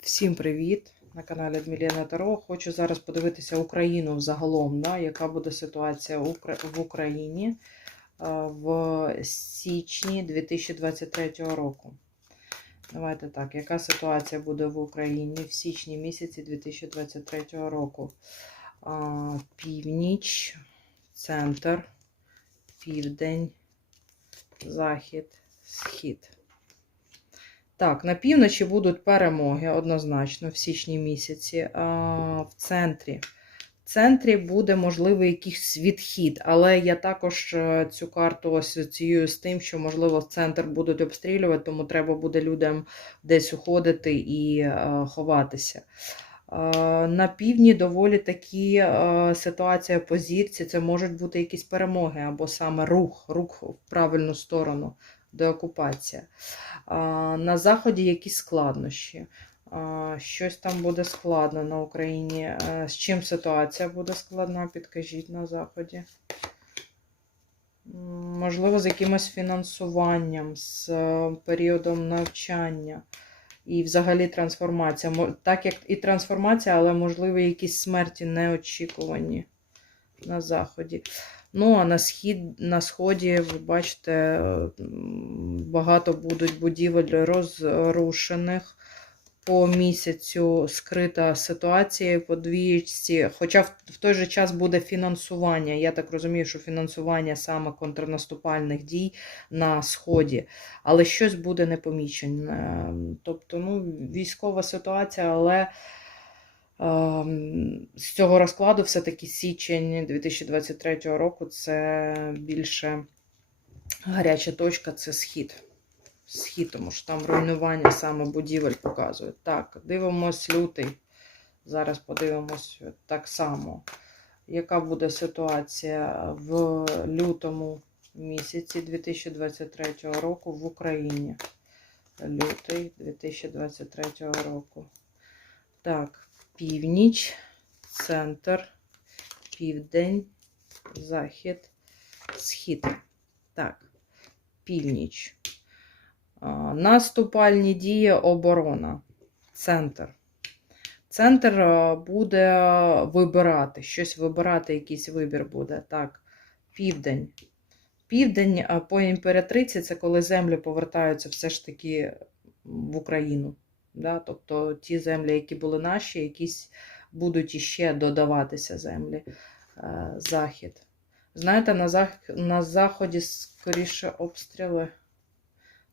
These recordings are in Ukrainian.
Всім привіт! На каналі Дмілєна Таро. Хочу зараз подивитися Україну взагалом, да, яка буде ситуація в Україні в січні 2023 року. Давайте так, яка ситуація буде в Україні в січні місяці 2023 року? Північ, центр, південь, захід, схід. Так, на півночі будуть перемоги однозначно в січні місяці. А, в центрі. В центрі буде можливий якийсь відхід, але я також е, цю карту асоціюю з тим, що, можливо, в центр будуть обстрілювати, тому треба буде людям десь уходити і е, ховатися. Е, На півдні доволі такі е, ситуація по зірці. Це можуть бути якісь перемоги або саме рух, рух в правильну сторону, деокупація. На заході якісь складнощі. Щось там буде складно на Україні. Е, З чим ситуація буде складна, підкажіть на заході. Можливо, з якимось фінансуванням, з е, періодом навчання і взагалі трансформація. Так як і трансформація, але можливо якісь смерті неочікувані на заході. Ну, а на схід, на сході, ви бачите, багато будуть будівель розрушених. По місяцю скрита ситуація по двічці. Хоча в, той же час буде фінансування. Я так розумію, що фінансування саме контрнаступальних дій на сході, але щось буде непомічене. Тобто, ну, військова ситуація, але Ем, З цього розкладу все-таки січень 2023 року це більше гаряча точка це схід. Схід, тому що там руйнування саме будівель показують. Так, дивимось лютий. Зараз подивимось так само, яка буде ситуація в лютому місяці 2023 року в Україні. Лютий 2023 року. Так, північ, центр, південь, захід, схід. Так, північ. Наступальні дії, оборона. Центр. Центр буде вибирати, щось вибирати, якийсь вибір буде. Так, південь. Південь по імператриці це коли землі повертаються все ж таки в Україну. Да? Тобто ті землі, які були наші, якісь будуть іще додаватися землі. Е, Захід. Знаєте, на, зах... на заході скоріше обстріли.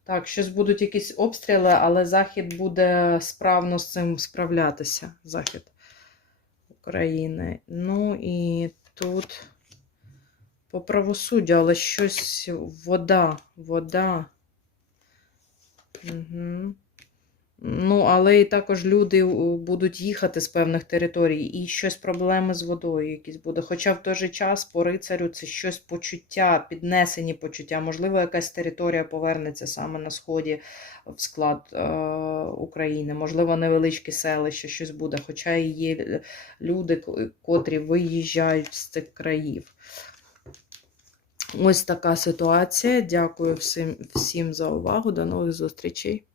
Так, щось будуть якісь обстріли, але Захід буде справно з цим справлятися. Захід України. Ну і тут по правосуддю, але щось вода, вода. Угу. Ну, але і також люди будуть їхати з певних територій, і щось проблеми з водою якісь буде. Хоча в той же час по рицарю це щось почуття, піднесені почуття. Можливо, якась територія повернеться саме на сході в склад е, України. Можливо, невеличке селище, щось буде. Хоча і є люди, котрі виїжджають з цих країв. Ось така ситуація. Дякую всім, всім за увагу. До нових зустрічей.